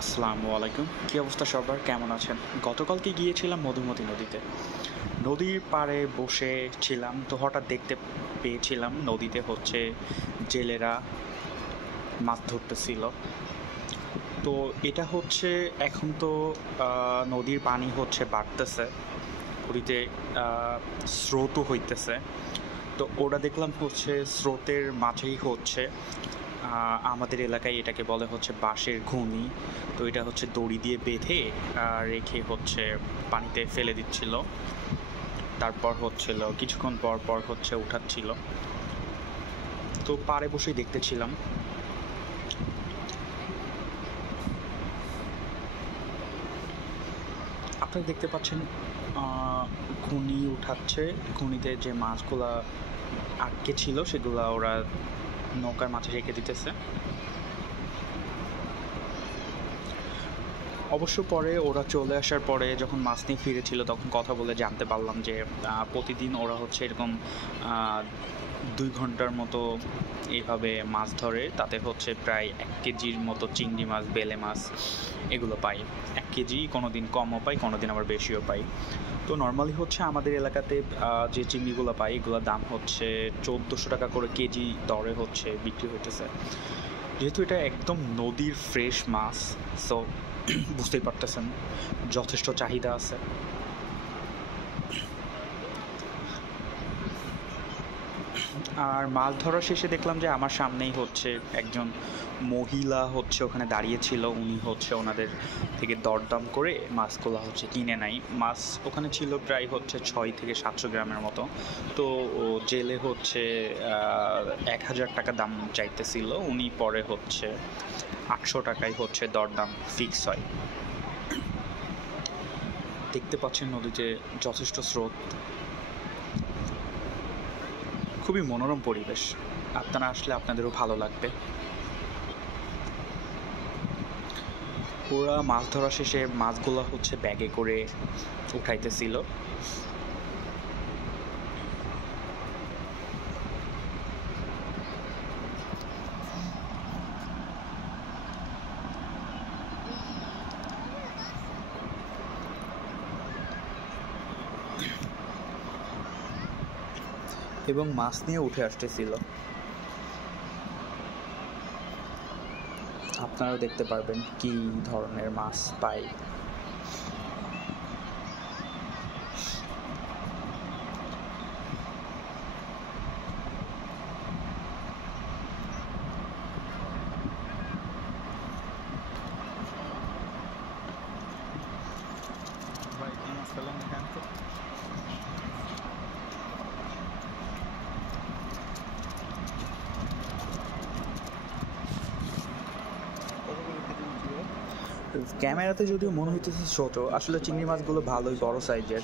আসসালামু আলাইকুম, কী অবস্থা সবার, কেমন আছেন? গতকালকে গিয়েছিলাম মধুমতি নদীতে। নদীর পাড়ে বসে ছিলাম, তো হঠাৎ দেখতে পেয়েছিলাম নদীতে জেলেরা মাছ ধরতেছিল। তো এটা এখন তো নদীর পানি বাড়তেছে, নদীতে স্রোতও হইতেছে। তো ওরা দেখলাম স্রোতের মাঝেই আমাদের এলাকায় এটাকে বলে বাঁশের ঘুনি। তো এটা দড়ি দিয়ে বেঁধে রেখে পানিতে ফেলে দিচ্ছিল। তারপর কিছুক্ষণ পর পর উঠাচ্ছিল। তো পাড়ে বসেই দেখতেছিলাম। আপনারা দেখতে পাচ্ছেন ঘুনি উঠাচ্ছে। ঘুনিতে যে মাছগুলা আটকে ছিল সেগুলা ওরা নৌকার মাঝে রেখে দিতেছে। অবশ্য পরে ওরা চলে আসার পরে যখন মাছ নিয়ে ফিরেছিল তখন কথা বলে জানতে পারলাম যে প্রতিদিন ওরা এরকম 2 ঘন্টার মতো এইভাবে মাছ ধরে। তাতে প্রায় 1 কেজির মতো চিংড়ি মাছ, বেলে মাছ এগুলো পাই। 1 কেজি, কোনো দিন কমও পাই, কোনো দিন আবার বেশিও পাই। তো নর্মালি আমাদের এলাকাতে যে চিংড়িগুলো পাই এগুলোর দাম 1400 টাকা করে কেজি দরে বিক্রি হইতেছে। যেহেতু এটা একদম নদীর ফ্রেশ মাছ, সো বুঝতেই পারতেছেন যথেষ্ট চাহিদা আছে। আর মাছ ধরা শেষে দেখলাম যে আমার সামনেই একজন মহিলা ওখানে দাঁড়িয়ে ছিল। উনি ওনাদের থেকে দরদাম করে মাছগুলো কিনে নেয়। মাছ ওখানে ছিল প্রায় 600 থেকে 700 গ্রামের মতো। তো জেলে 1000 টাকা দাম চাইতেছিল, উনি পরে 800 টাকায় দরদাম ফিক্স হয়। দেখতে পাচ্ছেন নদীতে যথেষ্ট স্রোত, খুবই মনোরম পরিবেশ। আপনারা আসলে আপনাদেরও ভালো লাগবে। ওরা মাছ ধরা শেষে মাছগুলো ব্যাগে করে উঠাইতেছিল। এবং মাছ নিয়ে উঠে আসতেছিল। আপনারাও দেখতে পারবেন কি ধরনের মাছ পাই। ক্যামেরাতে যদিও মনে হইতেছে ছোট, আসলে চিংড়ি মাছগুলো ভালোই বড় সাইজের।